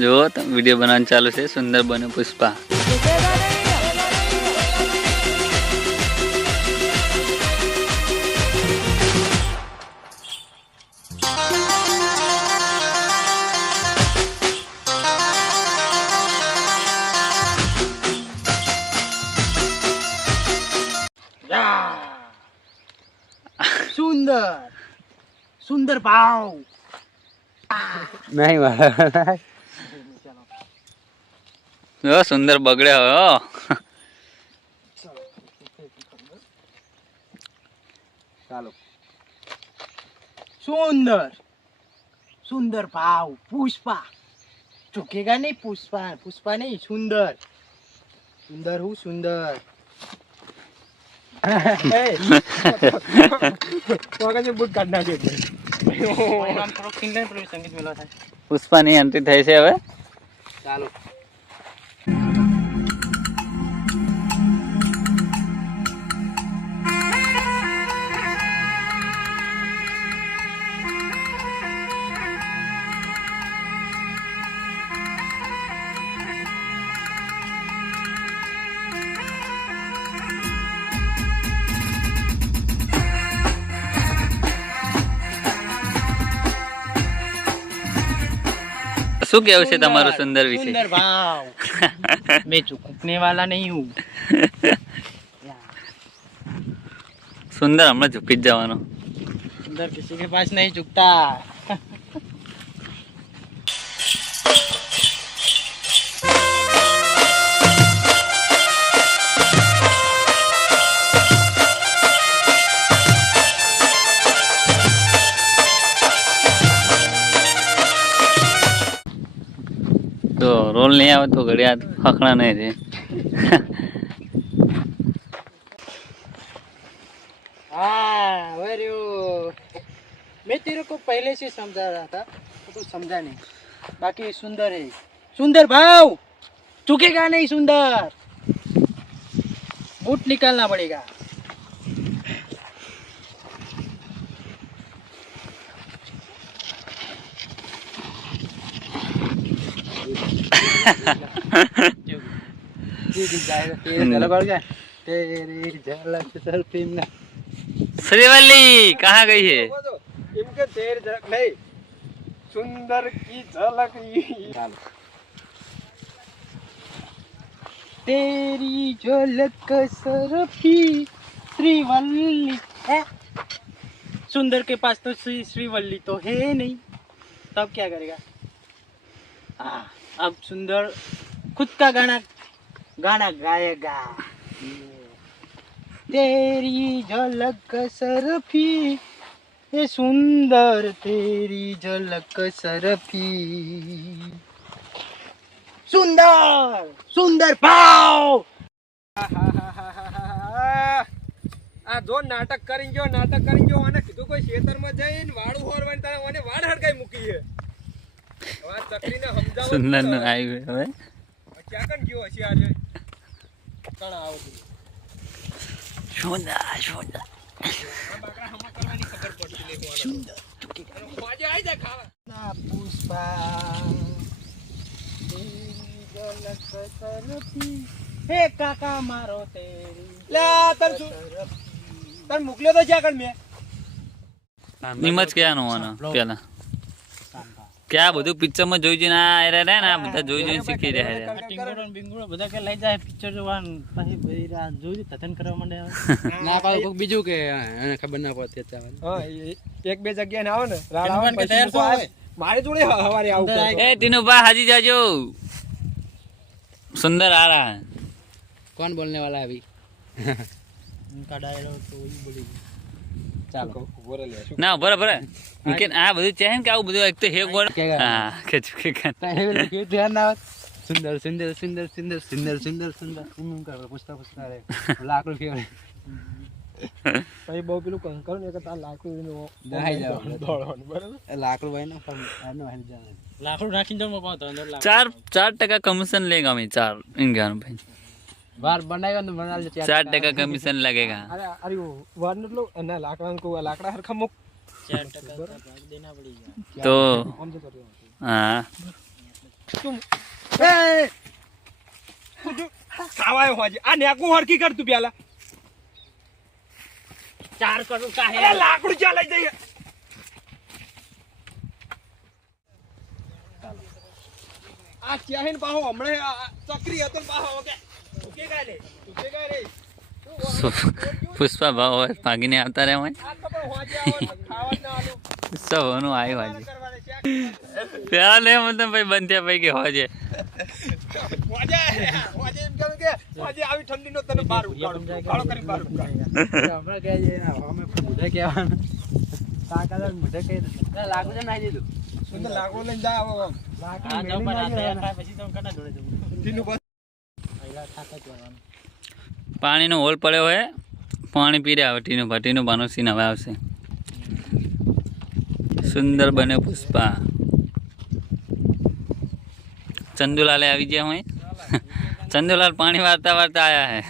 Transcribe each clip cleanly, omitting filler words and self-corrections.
જો वीडियो बनाना चालू है। सुंदर बने पुष्पा। सुंदर सुंदर भाव नहीं मारा જો સુંદર બગડે હવે ચાલો सुंदर सुंदर भाव पुष्पा चुकेगा नहीं पुष्पा पुष्पा नहीं सुंदर सुंदर हूँ सुंदर બુટ કાઢ નાખે સંગીત મેળવા થાય પુષ્પાની એન્ટ્રી થઈ છે હવે। ચાલો શું કેવું છે તમારું સુંદર વિશે? सुंदर भाव मैं चुकने वाला नहीं हूँ સુંદર હમણાં ઝૂકી જ જવાનો। सुंदर किसी के पास नहीं झुकता તો રોલ નહીં આવે તો ઘડિયા ફકડા નહીં રે। हाँ वेरी मैं तेरे को पहले से समझा रहा था तो तू समझा नहीं बाकी सुंदर है सुंदर भाव चुकेगा नहीं सुंदर बूट निकालना पड़ेगा तेरी झलक सेल्फी में श्रीवल्ली कहाँ गई है? इनके तेरी झलक नहीं सुंदर की झलक तेरी झलक सरफी श्रीवल्ली है सुंदर के पास तो श्रीवल्ली तो है नहीं तब क्या करेगा हाँ अब सुंदर खुद का गाना गाएगा तेरी झलक सरफी ये सुंदर तेरी झलक सरफी सुंदर सुंदर भाव આ જો નાટક કરી ગયો અને કીધું કોઈ ખેતરમાં જઈને વાળું હોરવાની તારે મને વાડ હડકાઈ મૂકી છે હવે આ ચકરીને સમજાવો સુંદર નું આવ્યું હવે। ક્યાં કન ગયો હશે આજે કણ આવો સુંદર સુંદર આ બાકરા હમા કરવાની ખબર પડતી નહીં સુંદર આજે આવી જાય ખાવા ना पुष्पा तेरी झलक सरफी हे काका मारो तेरी લે તન મોકલ્યો તો જ્યાં કણ મેં નિમજ ક્યાંનો આનો પેલા ક્યાં બધું પિક્ચર માં જોઈ જોઈને આ રે ને આ બધા જોઈ જોઈને શીખી રહ્યા છે। ટિંગોરો ને બિંગોરો બધા કે લઈ જાય પિક્ચર જોવાનું પછી બધી રાત જોઈ તથન કરવા માંડે ના પાછું કોક બીજું કે એને ખબર ના પડતી અત્યારે હા એક બે જગ્યાએ ને આવો ને ભગવાન કે તૈયાર તો હોય મારી જોડે હવારે આવું ए तीनों हाजी जाजो सुंदर आ रहा है। कौन बोलने वाला है अभी उनका डायलॉग तो वही बोली ચાલો બોરે લે શું ના બરાબર કે આ બધું છે ને કે આવું બધું એક તો હે ગોળ હા કે ચૂકે કે કે ધ્યાન ના સુંદર સુંદર સુંદર સુંદર સુંદર સુંદર સુંદર એમ કર પૂછતા પૂછતા રે લાકડું ફેવરે પછી બહુ પેલું કંકર ને કે તાર લાકડું દહાઈ જાવ દોડવાનું બરાબર લાકડું ભાઈ ના પણ આનો હાલ જાને લાકડું નાખીને જમવા પાવ તો અંદર 4% कमीशन लेगा मैं 4 इन ज्ञान भाई વાર બનાવ્યા તો બના લે 4% कमीशन लगेगा। અરે અરે વાર નટલો અને લાકડા કો લાકડા હરખા મુક 4% ભાગ દેના પડી ગયા तो આમ તો કર્યો हाँ તું એ ખાવાય હોજે આ નેકું હરકી કર તું પેલા 4 કરું કાહે અરે લાકડું ક્યાં લઈ જઈએ આ ચાહીન પાહો હમણે ચકરી હતો પાહો ઓકે ઓકે ગાલે રે પુષ્પા ભાવ હોય ભાગીને આવતા રહે હોય આ ખબર હોજે આવો ખાવા ના આલો સૌનું આવ્યું આજે કરવાને છે પેલા લે મતલબ ભાઈ બંધ થયા ભાઈ કે હોજે હોજે એમ કહું કે હોજે આવી ઠંડીનો તને બહાર ઉકાળું કાળો કરી બહાર ઉકાળું હમણાં કહે છે ને અમે મુઢે કહેવાનું કાકા મુઢે કહી દે લાગુ છે નાઈ દીધું સુંદર લાકડું લઈને જા આવો આ જો પર આ તૈયાર થાય પછી તો કના જોડે જવું ટીનું બસ પહેલા ખાતા કરવાનું પાણીનો હોલ પડ્યો હોય પાણી પી રહ્યા ટીનું ભટીનું બાનો સીન હવે આવશે સુંદર બને પુષ્પા ચંદુલાલે આવી ગયા હોય ચંદુલાલ પાણી વારતા વારતા આયા હે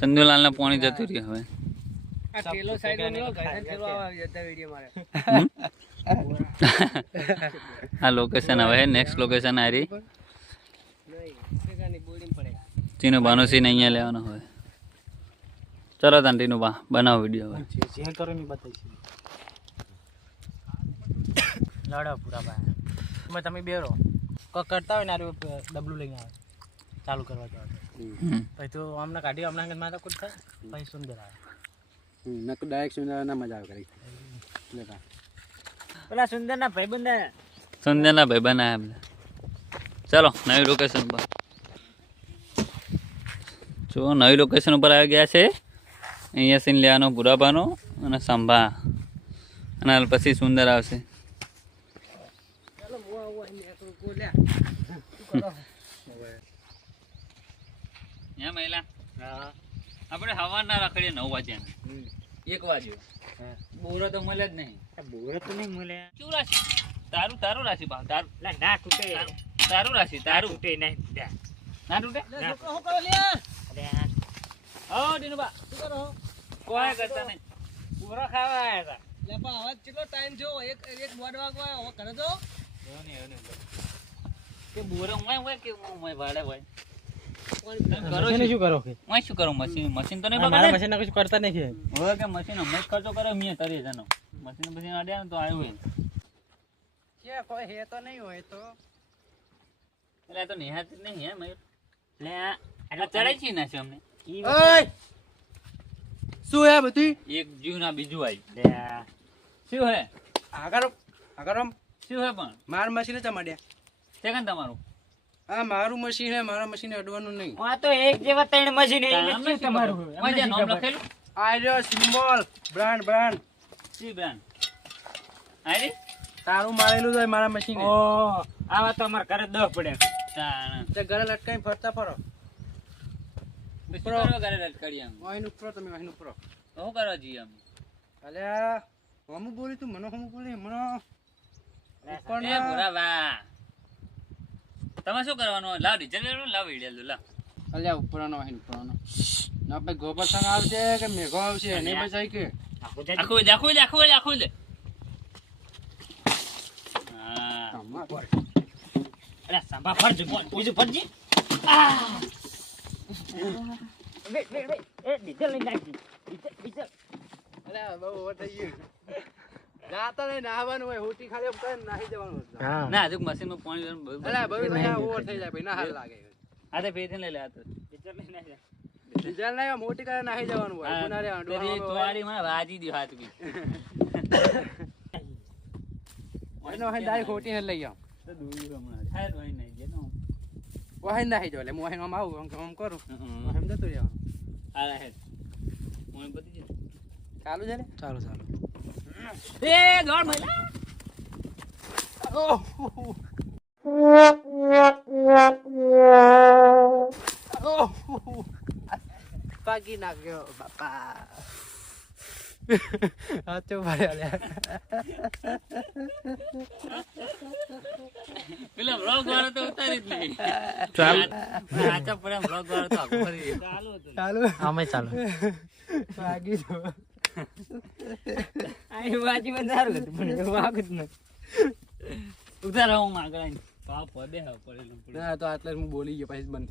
ચંદુલાલ ને પાણી જતું રહ્યું હવે આ ટેલો સાઈડ માં લો ગાઈડન ફેરવા આવી જતા વિડિયો મારે આ લોકેશન હવે નેક્સ્ટ લોકેશન આ રહી નહીં બોર્ડિંગ પડે ટીનું બાનો સીન અહીંયા લેવાનો હોય ચલો તાન ટીનું બા બનાવો વિડીયો હવે જે કરો ની બતાવી લડો પૂરા ભાઈ તમે બેરો કો કરતા હોય ને ડબલું લઈને આવે ચાલુ કરવા જાવ પછી તો આમને કાઢી હમણાં માથા કૂટ થાય પછી સુંદર આવે નક ડાયરેક્ટ સુંદર ના મજા આવે કરી પેલા સુંદર ના ભાઈબંધ સંધ્યાના ભાઈ બનાયા બધા ચલો નવી લોકેશન પર જો નવી લોકેશન ઉપર આવી ગયા છે અહીંયા સીન લેવાનો પુરાબાનો અને સંભા અને પછી સુંદર આવશે મહિલા આપણે હવાના રખડીએ 9 વાગ્યા 1 વાગ્યો બોરો તો મળે જ નહીં બોરે તો નહીં મળે કેવું રાશી તારું રાશી ભાવ તારું ના તૂટે તારું રાશી તારું તૂટે નહીં ના તૂટે શું કરો લે ઓ દિનુબા શું કરો કોઈ કરતા નહીં પૂરા ખાવા આવ્યા લે પા આવાજ કેટલો ટાઈમ થયો એક બોર્ડ વાગવા હવે કરે તો કે બોરો હોય કે હું વાડે હોય શું કરો કે હું શું કરું મશીન તો નહીં મારા બગડે મશીન કશું કરતા નહીં હવે કે મશીન હમણાં જ ખર્ચો કરે મેં તરી જનો મશીન અડ્યા ને તો આવ્યું કે કોઈ હે તો નહીં હોય તો એટલે આ તો નિહાત જ નહીં હે મયુર એટલે આ ચડાઈ છે ના છે અમને ઓય શું હે બધી એક જીવ ના બીજું આવી લે શું હે આગળ શું હે પણ માર મશીન ચમાડ્યા સેકન્ડ તમારું આ મારું મશીન હે મારા મશીન અડવાનું નહીં આ તો એક જેવા ત્રણ મશીન એ નથી તમારું મજા નામ લખેલું આ રહ્યો સિમ્બોલ બ્રાન્ડ સી બ્રાન્ડ આરી તારું મારેલું છે મારા મશીન ઓ આવા તો અમાર ઘરે 10 પડે તાણ તે ઘરે લટકાઈ ફરતા ફરો શું કરવા ઘરે લટકાડી આમ વાહીન ઉપર તમે વાહીન ઉપર શું કરવા જઈએ અમે અલ્યા હમુ બોલી તું મને હમુ બોલી મને ઉપર એ ભોરા વા તમે શું કરવાનું લાવ ડીઝલ લેવાનું લાવ વિડિયો લો લાવ અલ્યા ઉપરનો વાહીન ઉપરનો ના ભાઈ ગોબર સંગ આવશે કે મેઘો આવશે એને બચાઈ કે આખું લે હા અરે સંભા ફરજ બીજું ફરજી વેટ એ ડીઝલ લઈ નાખી ડીઝલ અલ્યા બહુ ઓવર થઈ ગયું જાતા નહીં નાહવાનું હોય હોટી ખાલી ઉપર નાહી જવાનું ના હજુ મશીન માં પાણી અલ્યા બહુ અહીંયા ઓવર થઈ જાય ભાઈ ના હાલ લાગે આ તો ફેરથી લઈ લે આ તો ડીઝલ લઈ નાખી ડીઝલ નહીં મોટી કરે નાહી જવાનું હોય ગુના રે પેલી ચોરી માં વાજી દી હાથ બી એનો હે ડાયરેક્ટ હોટી ને લઈ આવ તો દૂર હમણાં થાય તો નહીં જે નો વાહીન નાહી જો એટલે મોહીન આમ આવું આમ કરું એમ જતું રહેવાનું આ હે મોય બધી જ ચાલુ છે ને ચાલુ એ દોડ મહિલા પાકી નાખ્યો બાપા હાથે ભાઈ પેલા વ્લોગ વાળો તો ઉતારી જ નહીં સાચા પડે વ્લોગ વાળો તો આખું ફરી ચાલુ હતું ચાલુ અમે ચાલુ પાકી જો આ એ વાંચીમાં સારું હતું પણ એવું વાગત નહીં. ઉતારો હું આગળ આવીને. પાપ વધે હવે પડેલું પડેલું. ના તો આટલે જ હું બોલી ગયો પછી બંધ